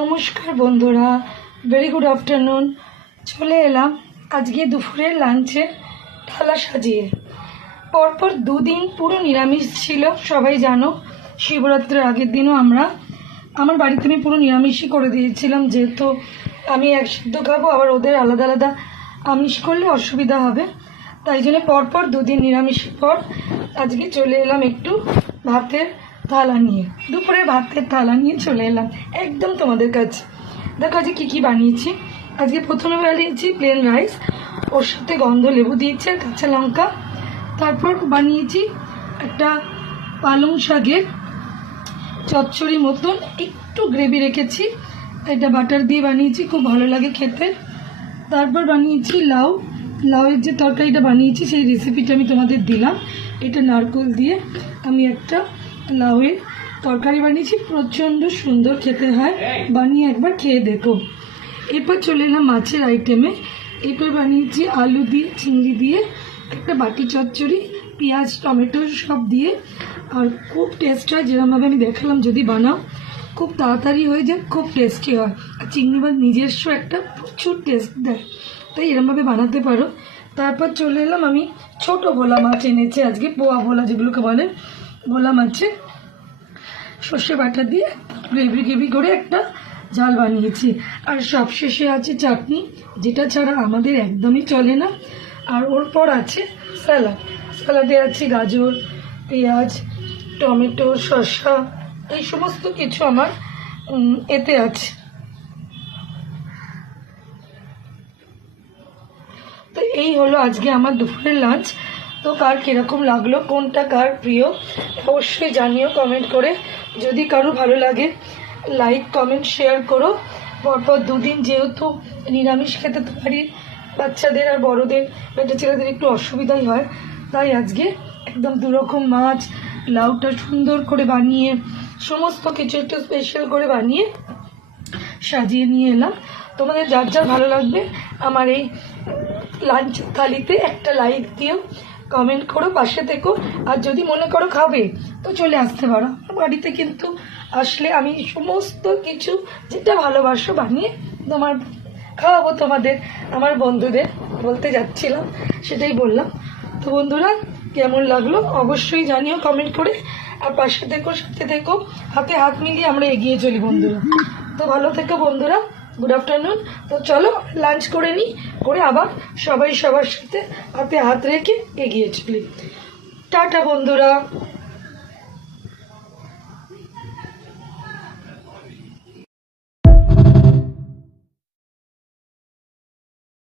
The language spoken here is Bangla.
নমস্কার বন্ধুরা, ভেরি গুড আফটারনুন। চলে এলাম আজকে দুপুরের লাঞ্চে থালা সাজিয়ে। পরপর দুদিন পুরো নিরামিষ ছিল, সবাই জানো। শিবরাত্রির আগের দিনও আমার বাড়িতে আমি পুরো নিরামিষই করে দিয়েছিলাম, যেহেতু আমি এক সিদ্ধ খাবো, আবার ওদের আলাদা আলাদা আমিষ করলে অসুবিধা হবে, তাই জন্য পরপর দুদিন নিরামিষের পর আজকে চলে এলাম একটু ভাতের থালা নিয়ে। দুপুরে ভাতের থালা নিয়ে চলে এলাম একদম তোমাদের কাছে। দেখো আজকে কী কী বানিয়েছি। আজকে প্রথমে বানিয়েছি প্লেন রাইস, ওর সাথে গন্ধ লেবু দিয়েছি আর কাঁচা লঙ্কা। তারপর বানিয়েছি একটা পালং শাকের চচ্চড়ি মতন, একটু গ্রেভি রেখেছি, এটা বাটার দিয়ে বানিয়েছি, খুব ভালো লাগে খেতে। তারপর বানিয়েছি লাউয়ের যে তরকারিটা বানিয়েছি সেই রেসিপিটা আমি তোমাদের দিলাম। এটা নারকেল দিয়ে আমি একটা লাউয়ের তরকারি বানিয়েছি, প্রচণ্ড সুন্দর খেতে হয়, বানিয়ে একবার খেয়ে দেখো। এরপর চলে এলাম মাছের আইটেমে। এরপর বানিয়েছি আলু দিয়ে চিংড়ি দিয়ে একটা বাটি চচ্চড়ি, পেঁয়াজ টমেটো সব দিয়ে, আর খুব টেস্ট হয়। যেরকমভাবে আমি দেখালাম যদি বানাও খুব তাড়াতাড়ি হয়ে যায়, খুব টেস্টি হয়। আর চিংড়ি মাছ নিজস্ব একটা প্রচুর টেস্ট দেয়, তাই এরকমভাবে বানাতে পারো। তারপর চলে এলাম, আমি ছোট ভোলা মাছ এনেছি আজকে, পোয়া ভোলা যেগুলোকে বলে, ভোলা মাছে সর্ষে বাটা দিয়ে গ্রেভি করে একটা ঝাল বানিয়েছি। আর সবশেষে আছে চাটনি, যেটা ছাড়া আমাদের একদমই চলে না। আর ওর পর আছে স্যালাডে আছে গাজর, পেঁয়াজ, টমেটো, শসা, এই সমস্ত কিছু আমার এতে আছে। তো এই হলো আজকে আমার দুপুরের লাঞ্চ। তো কার কীরকম লাগলো, কোনটা কার প্রিয় অবশ্যই জানিও কমেন্ট করে। যদি কারো ভালো লাগে লাইক কমেন্ট শেয়ার করো। পরপর দুদিন যেহেতু নিরামিষ খেতে তো পারি, বাচ্চাদের আর বড়োদের বেটা ছেলেদের একটু অসুবিধাই হয়, তাই আজকে একদম দুরকম মাছ, লাউটা সুন্দর করে বানিয়ে সমস্ত কিছু একটু স্পেশাল করে বানিয়ে সাজিয়ে নিয়ে এলাম। তোমাদের যার যার ভালো লাগবে আমার এই লাঞ্চ থালিতে একটা লাইক দিও, কমেন্ট করো, পাশে থেকো। আর যদি মনে করো খাবে তো চলে আসতে পারো বাড়িতে, কিন্তু আসলে আমি সমস্ত কিছু যেটা ভালোবাসো বানিয়ে তোমার খাওয়াবো তোমাদের, আমার বন্ধুদের। বলতে যাচ্ছিলাম সেটাই বললাম। তো বন্ধুরা কেমন লাগলো অবশ্যই জানিও কমেন্ট করে, আর পাশে থেকো, সাথে থেকো, হাতে হাত মিলিয়ে আমরা এগিয়ে চলি বন্ধুরা। তো ভালো থেকো বন্ধুরা, গুড আফটারনুন। তো চলো লাঞ্চ করে নিই, করে আবার সবাই সবার সাথে হাতে হাত রেখে এগিয়ে চলি। টাটা বন্ধুরা।